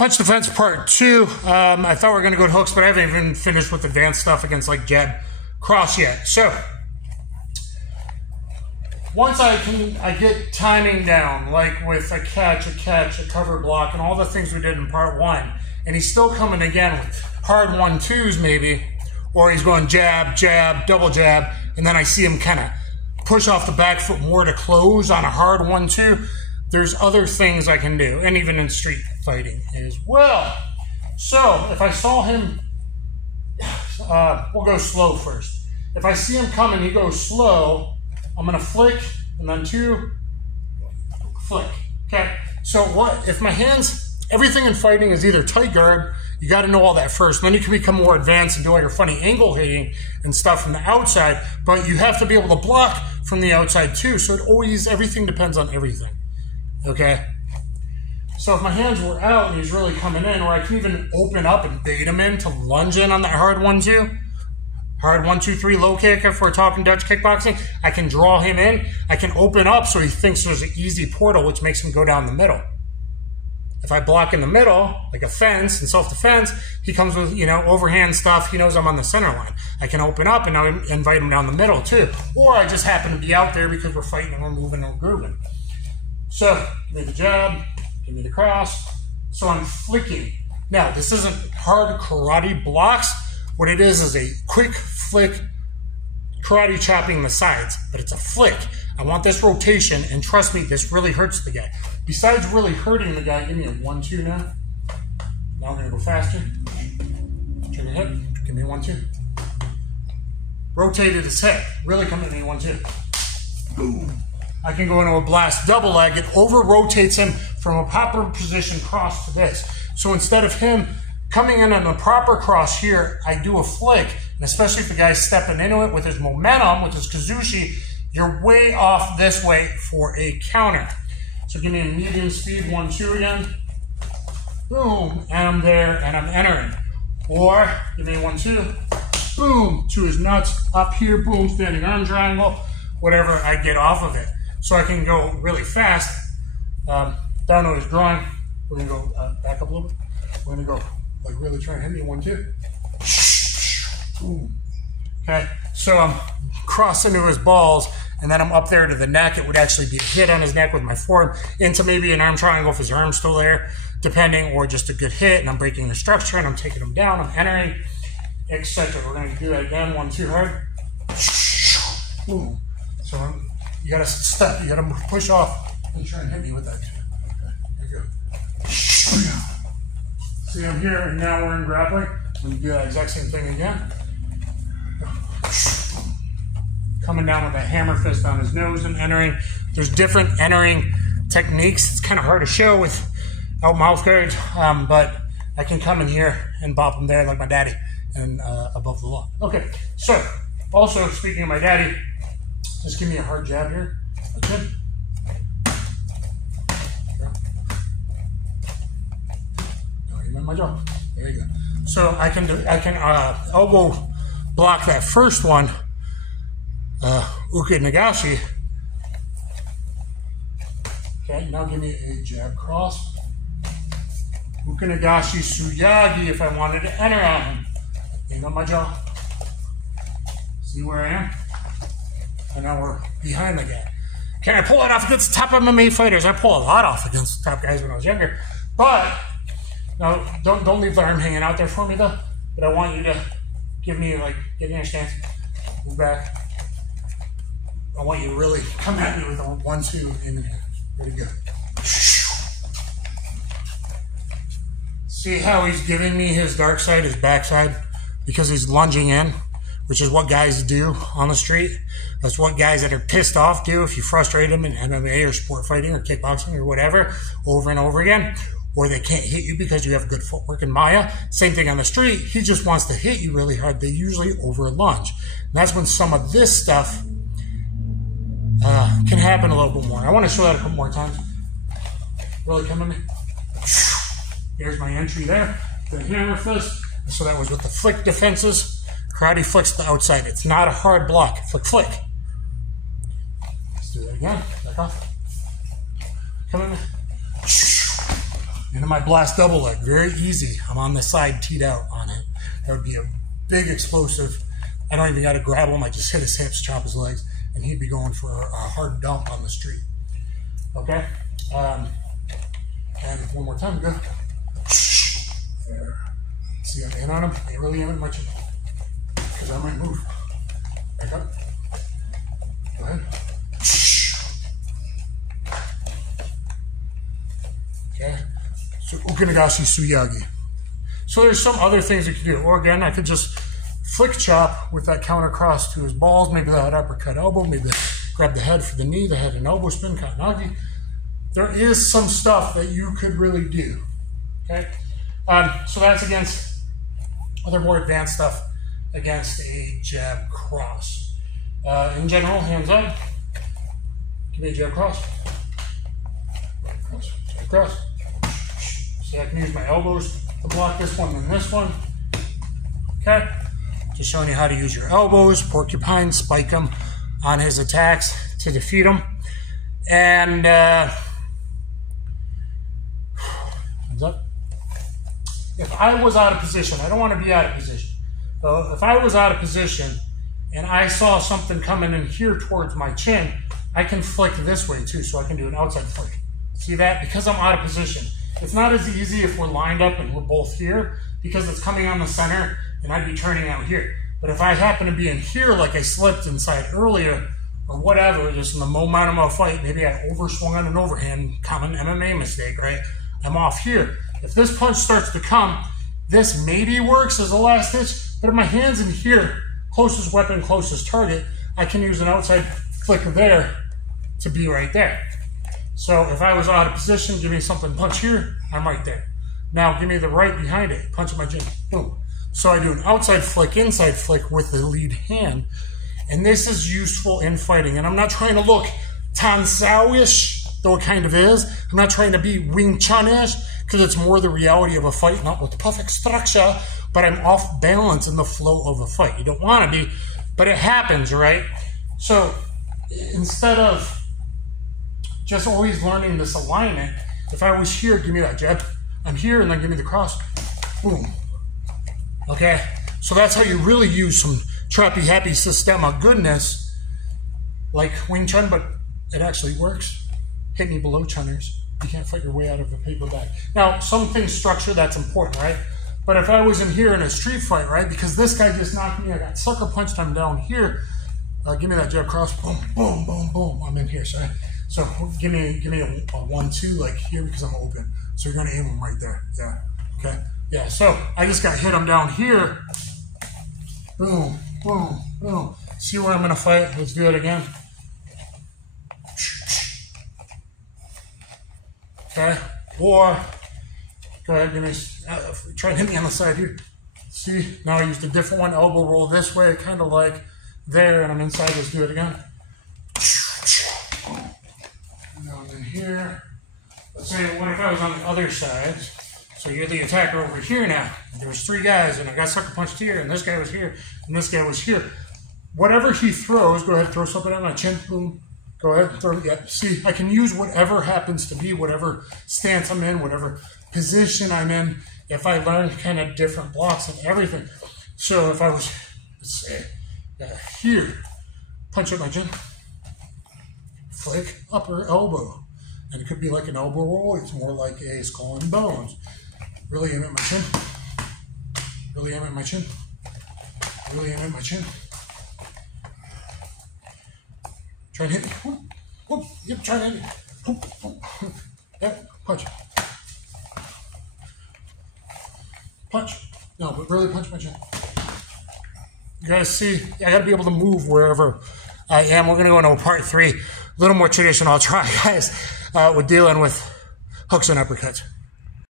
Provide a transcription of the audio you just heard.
Punch defense part 2. I thought we were going to go to hooks, but I haven't even finished with advanced stuff against like jab cross yet. So once I get timing down, like with a catch, a cover block, and all the things we did in part 1, and he's still coming again with hard 1-2s maybe, or he's going jab, jab, double jab, and then I see him kind of push off the back foot more to close on a hard 1-2. There's other things I can do, and even in street fighting as well. So if I saw him, we'll go slow first. If I see him coming, he goes slow, I'm going to flick, and then 2, flick. Okay, so what, if my hands, everything in fighting is either tight guard, you got to know all that first, then you can become more advanced and do all your funny angle hitting and stuff from the outside, but you have to be able to block from the outside too, so it always, everything depends on everything. Okay, so if my hands were out and he's really coming in, or I can even open up and bait him in to lunge in on that hard 1-2, hard 1-2-3 low kick if we're talking Dutch kickboxing, I can draw him in, I can open up so he thinks there's an easy portal which makes him go down the middle. If I block in the middle, like a fence in self-defense, he comes with, you know, overhand stuff, he knows I'm on the center line. I can open up and now invite him down the middle too. Or I just happen to be out there because we're fighting and we're moving and we're grooving. So, give me the jab, give me the cross. So I'm flicking. Now, this isn't hard karate blocks. What it is a quick flick, karate chopping the sides, but it's a flick. I want this rotation, and trust me, this really hurts the guy. Besides really hurting the guy, give me a 1-2 now. Now I'm gonna go faster. Trigger hip, give me a 1-2. Rotated his head, really come at me 1-2. Boom. I can go into a blast double leg. It over-rotates him from a proper position cross to this. So instead of him coming in on the proper cross here, I do a flick. And especially if the guy's stepping into it with his momentum, with his kazushi, you're way off this way for a counter. So give me a medium speed 1-2 again. Boom, and I'm there and I'm entering. Or give me a 1-2. Boom, to his nuts, up here, boom, standing arm triangle, whatever I get off of it. So I can go really fast. Down to his drawing. We're gonna go back up a little bit. We're gonna go like really try and hit me 1-2. Boom. Okay, so I'm crossing to his balls, and then I'm up there to the neck. It would actually be a hit on his neck with my forearm into maybe an arm triangle if his arm's still there, depending, or just a good hit, and I'm breaking the structure, and I'm taking him down, I'm entering, etc. We're going to do that again, 1-2 hard. Boom. So you got to step, you got to push off and try and hit me with that. Okay, there you go. See, I'm here, and now we're in grappling. We do that exact same thing again. Coming down with a hammer fist on his nose and entering. There's different entering techniques. It's kind of hard to show without mouth guards, but I can come in here and bop him there like my daddy and above the lock. Okay, so also speaking of my daddy, just give me a hard jab here. Okay. No, you meant my jaw. There you go. So I can elbow block that first one. Uke Nagashi. Okay, now give me a jab cross. Uke Nagashi Suyagi if I wanted to enter on him. Hang on my jaw. See where I am? And now we're behind the guy. Can I pull it off against top MMA fighters? I pull a lot off against top guys when I was younger. But no, don't leave the arm hanging out there for me though. But I want you to give me like get in your stance. Move back. I want you to really come at me with a 1-2 in here. Ready to go. See how he's giving me his dark side, his backside? Because he's lunging in, which is what guys do on the street. That's what guys that are pissed off do if you frustrate them in MMA or sport fighting or kickboxing or whatever over and over again. Or they can't hit you because you have good footwork in Maya. Same thing on the street. He just wants to hit you really hard. They usually over lunge. And that's when some of this stuff can happen a little bit more. I want to show that a couple more times. Really come at me. There's my entry there. The hammer fist. So that was with the flick defenses. Karate flicks the outside. It's not a hard block. Flick, flick. Let's do that again. Back off. Come at me. Into my blast double leg, very easy. I'm on the side, teed out on it. That would be a big explosive. I don't even got to grab him. I just hit his hips, chop his legs, and he'd be going for a hard dump on the street. Okay? And one more time, go. There. See, I'm in on him. Ain't really aiming much, because I might move. Back up. Go ahead. Okay? So, Ukinagashi Suyagi. So there's some other things you could do. Or again, I could just flick chop with that counter cross to his balls, maybe that uppercut elbow, maybe grab the head for the knee, the head and elbow spin, Katanagi. There is some stuff that you could really do. Okay? So that's against other more advanced stuff against a jab cross. In general, hands up. Give me a jab cross. Cross. Jab cross. See, I can use my elbows to block this one and this one. Okay? Just showing you how to use your elbows, porcupine, spike them on his attacks to defeat him. And hands up. If I was out of position, I don't want to be out of position. So if I was out of position and I saw something coming in here towards my chin, I can flick this way too, so I can do an outside flick. See that? Because I'm out of position. It's not as easy if we're lined up and we're both here, because it's coming on the center and I'd be turning out here. But if I happen to be in here like I slipped inside earlier or whatever, just in the momentum of a fight, maybe I overswung on an overhand, common MMA mistake, right? I'm off here. If this punch starts to come, this maybe works as a last ditch, but if my hand's in here, closest weapon, closest target, I can use an outside flick there to be right there. So if I was out of position, give me something, punch here, I'm right there. Now give me the right behind it, punch at my chin, boom. So I do an outside flick, inside flick with the lead hand. And this is useful in fighting. And I'm not trying to look Tan Sao-ish, though it kind of is. I'm not trying to be Wing Chun-ish, because it's more the reality of a fight, not with the perfect structure, but I'm off balance in the flow of a fight. You don't want to be, but it happens, right? So instead of just always learning this alignment, if I was here, give me that jab. I'm here, and then give me the cross. Boom. Okay? So that's how you really use some trappy, happy Systema goodness, like Wing Chun, but it actually works. Hit me below Chunners. You can't fight your way out of a paper bag. Now, some things structure, that's important, right? But if I was in here in a street fight, right, because this guy just knocked me, I got sucker punched, I'm down here. Give me that jab cross. Boom, boom, boom, boom. I'm in here, sorry. So give me a 1-2 like here, because I'm open. So you're gonna aim him right there. Yeah. Okay. Yeah. So I just got hit him down here. Boom, boom, boom. See where I'm gonna fight? Let's do it again. Okay. Or go ahead, give me. Try and hit me on the side here. See? Now I used a different one. Elbow roll this way, kind of like there, and I'm inside. Let's do it again. Now I'm in here. Let's say, what if I was on the other side? So you're the attacker over here now. There was 3 guys, and I got sucker punched here, and this guy was here, and this guy was here. Whatever he throws, go ahead, throw something on my chin. Boom. Go ahead, throw it. Yeah. See, I can use whatever happens to be, whatever stance I'm in, whatever position I'm in, if I learn kind of different blocks and everything. So if I was, let's say, here, punch at my chin, flick, upper elbow. And it could be like an elbow roll. It's more like a skull and bones. Really aim at my chin. Really aim at my chin. Really aim at my chin. Try and hit me. Whoop, whoop. Yep, try and hit me. Whoop, whoop. Yep, punch. Punch. No, but really punch my chin. You guys see, I gotta be able to move wherever I am. We're gonna go into part 3. A little more traditional. I'll try, guys, with dealing with hooks and uppercuts.